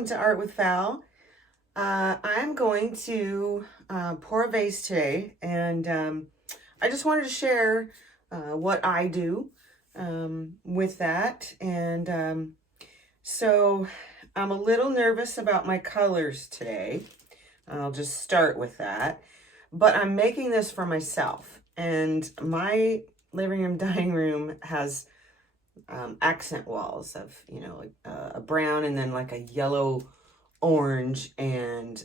welcome to Art with Val. I'm going to pour a vase today, and I just wanted to share what I do with that. And so I'm a little nervous about my colors today. I'll just start with that. But I'm making this for myself, and my living room, dining room has accent walls of, like a brown and then like a yellow orange, and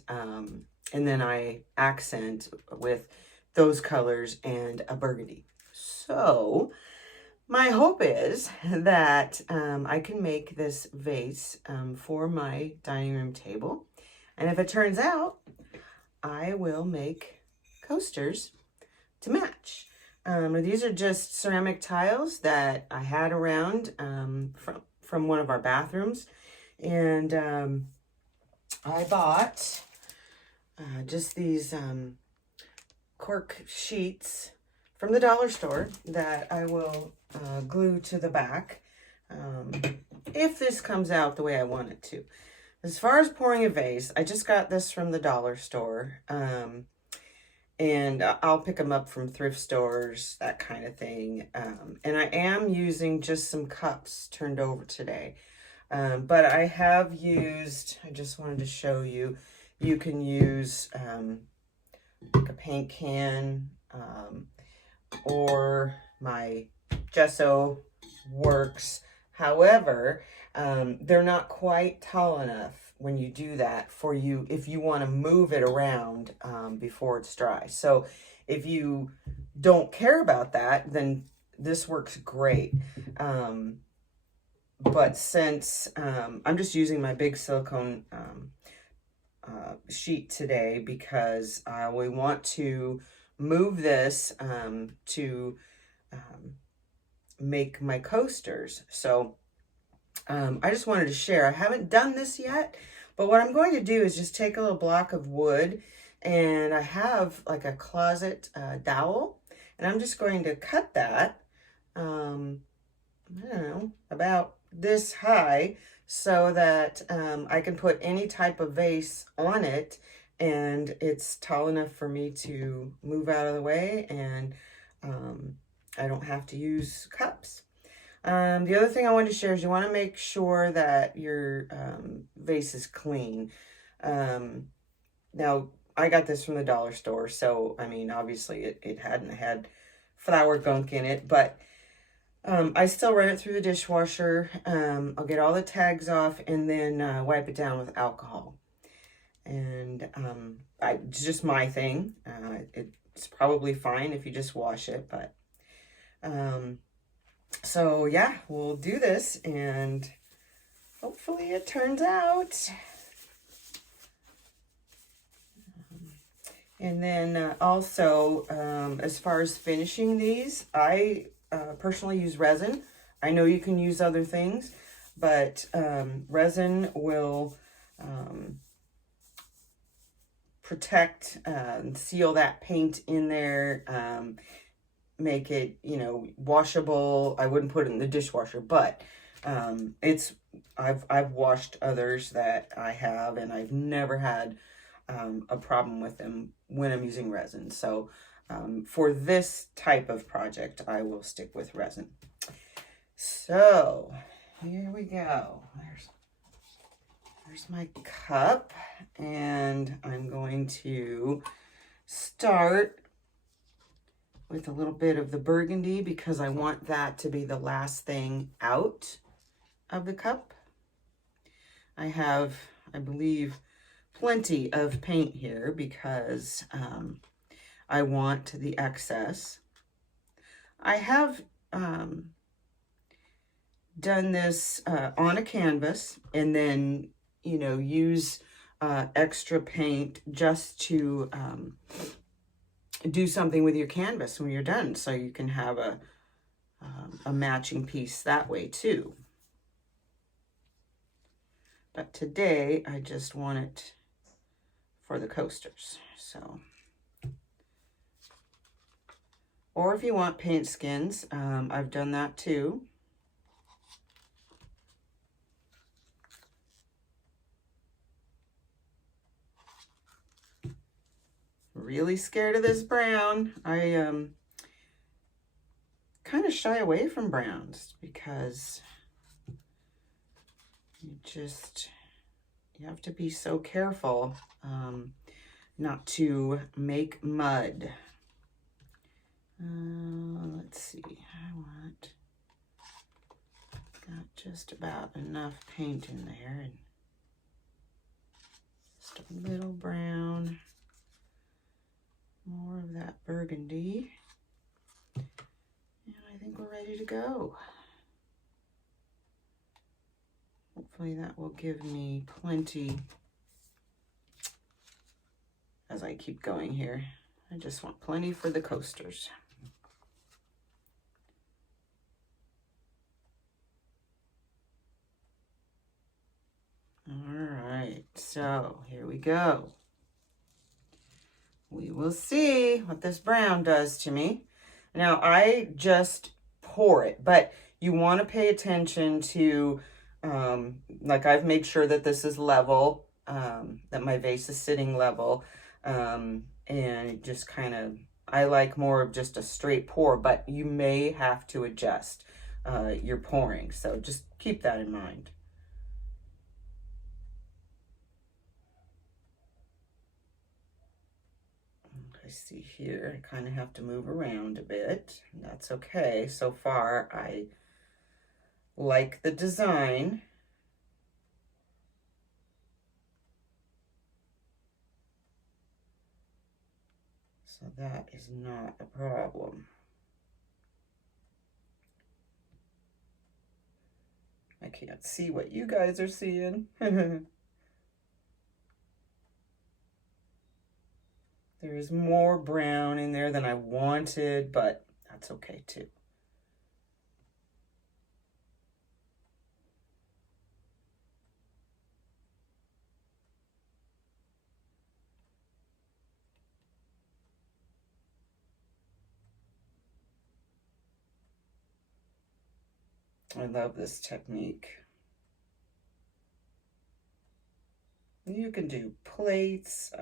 then I accent with those colors and a burgundy. So my hope is that I can make this vase for my dining room table, and if it turns out, I will make coasters to match. These are just ceramic tiles that I had around from one of our bathrooms, and I bought just these cork sheets from the dollar store that I will glue to the back if this comes out the way I want it to. As far as pouring a vase, I just got this from the dollar store. And I'll pick them up from thrift stores, that kind of thing. And I am using just some cups turned over today. But I have used, I just wanted to show you, you can use like a paint can, or my gesso works. However, they're not quite tall enough when you do that for you if you want to move it around before it's dry. So if you don't care about that, then this works great. But since I'm just using my big silicone sheet today because we want to move this to make my coasters. So I just wanted to share. I haven't done this yet, but what I'm going to do is just take a little block of wood, and I have like a closet dowel, and I'm just going to cut that, I don't know, about this high, so that I can put any type of vase on it, and it's tall enough for me to move out of the way, and I don't have to use cups. The other thing I wanted to share is you want to make sure that your vase is clean. Now, I got this from the dollar store, so, I mean, obviously it hadn't had flour gunk in it, but I still run it through the dishwasher. I'll get all the tags off and then wipe it down with alcohol. And it's just my thing. It's probably fine if you just wash it, but... So yeah, we'll do this and hopefully it turns out. And then also, as far as finishing these, I personally use resin. I know you can use other things, but resin will protect and seal that paint in there, make it, washable. I wouldn't put it in the dishwasher, but I've washed others that I have, and I've never had a problem with them when I'm using resin. So for this type of project, I will stick with resin. So here we go. There's my cup, and I'm going to start with a little bit of the burgundy because I want that to be the last thing out of the cup. I have, I believe, plenty of paint here because I want the excess. I have done this on a canvas and then, use extra paint just to do something with your canvas when you're done, so you can have a matching piece that way too. But today I just want it for the coasters. So, or if you want paint skins, I've done that too. really scared of this brown. I kind of shy away from browns because you have to be so careful not to make mud. Let's see, got just about enough paint in there, and just a little brown, more of that burgundy, and I think we're ready to go. Hopefully that will give me plenty as I keep going here. I just want plenty for the coasters. All right, so here we go. We will see what this brown does to me. Now, I just pour it, but you want to pay attention to, like I've made sure that this is level, that my vase is sitting level, and just kind of, I like more of just a straight pour, but you may have to adjust your pouring, so just keep that in mind. I see here, I kind of have to move around a bit. That's okay. So far, I like the design. So that is not a problem. I can't see what you guys are seeing. There's more brown in there than I wanted, but that's okay too. I love this technique. You can do plates,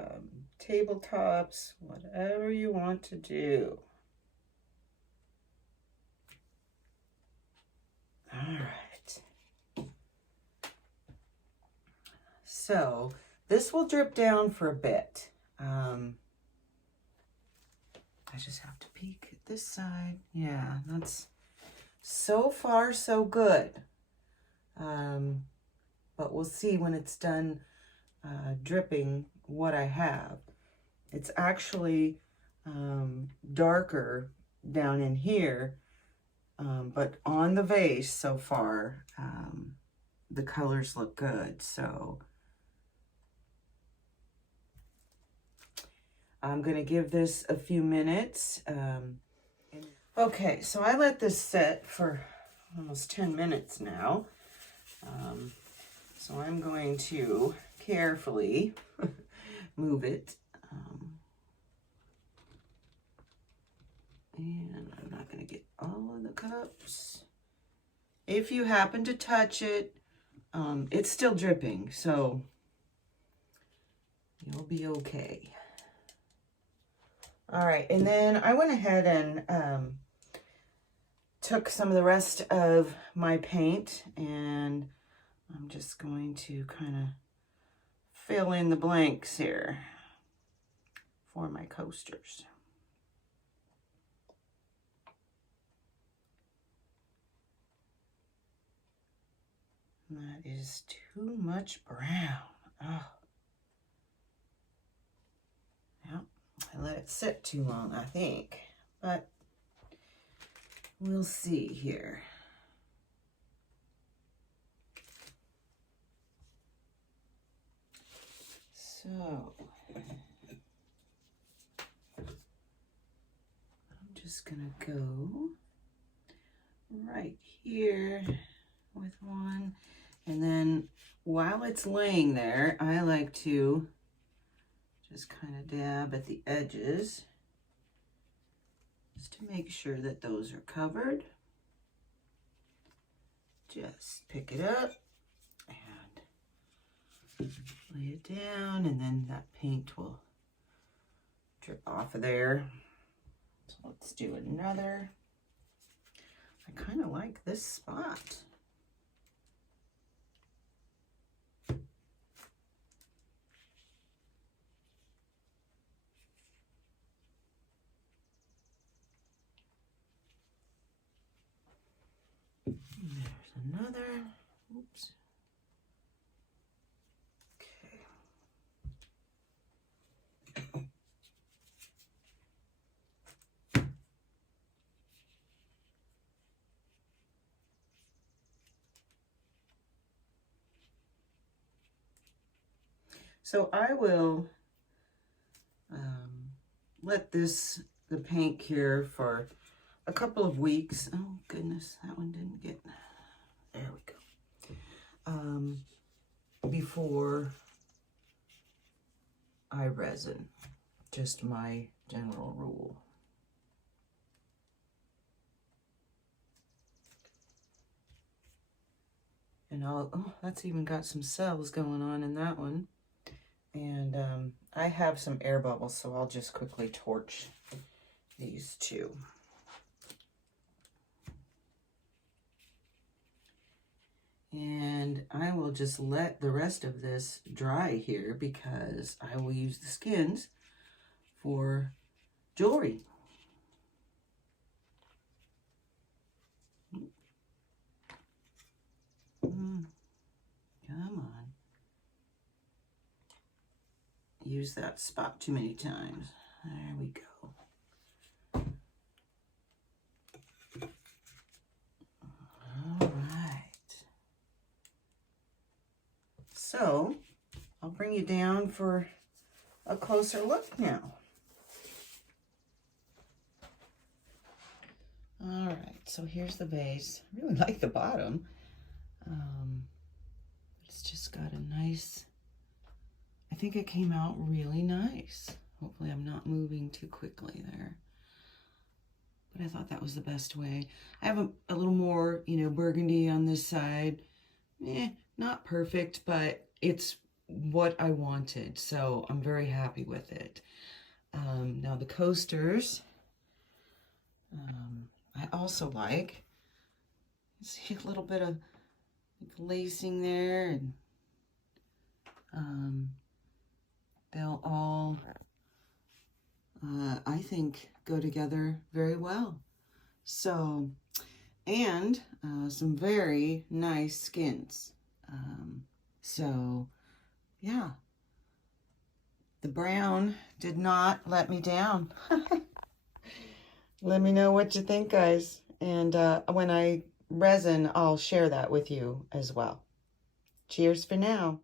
tabletops, whatever you want to do. All right. So this will drip down for a bit. I just have to peek at this side. Yeah, that's so far so good. But we'll see when it's done dripping what I have. It's actually darker down in here, but on the vase so far, the colors look good. So I'm going to give this a few minutes. Okay, so I let this set for almost 10 minutes now. So I'm going to carefully move it. And I'm not going to get all of the cups. If you happen to touch it, it's still dripping, so you'll be okay. All right, and then I went ahead and took some of the rest of my paint, and I'm just going to kind of fill in the blanks here for my coasters. That is too much brown. Oh. Yep, I let it sit too long, I think, but we'll see here. So, I'm just gonna go right here with one, and then while it's laying there, I like to just kind of dab at the edges just to make sure that those are covered. Just pick it up and lay it down, and then that paint will drip off of there. So let's do another. I kind of like this spot. There's another. Oops. So I will let the paint cure for a couple of weeks. Oh goodness, that one didn't get, there we go. Before I resin, just my general rule. And oh, that's even got some cells going on in that one. And I have some air bubbles, so I'll just quickly torch these two. And I will just let the rest of this dry here because I will use the skins for jewelry. Come on. Use that spot too many times. There we go. All right. So I'll bring you down for a closer look now. All right, so here's the vase. I really like the bottom. It's just got a nice, I think it came out really nice. Hopefully I'm not moving too quickly there. But I thought that was the best way. I have a little more, you know, burgundy on this side. Not perfect, but it's what I wanted. So I'm very happy with it. Now the coasters, I also like. See a little bit of lacing there, and they'll all, I think, go together very well. So, and some very nice skins. So, yeah, the brown did not let me down. Let me know what you think, guys. And when I resin, I'll share that with you as well. Cheers for now.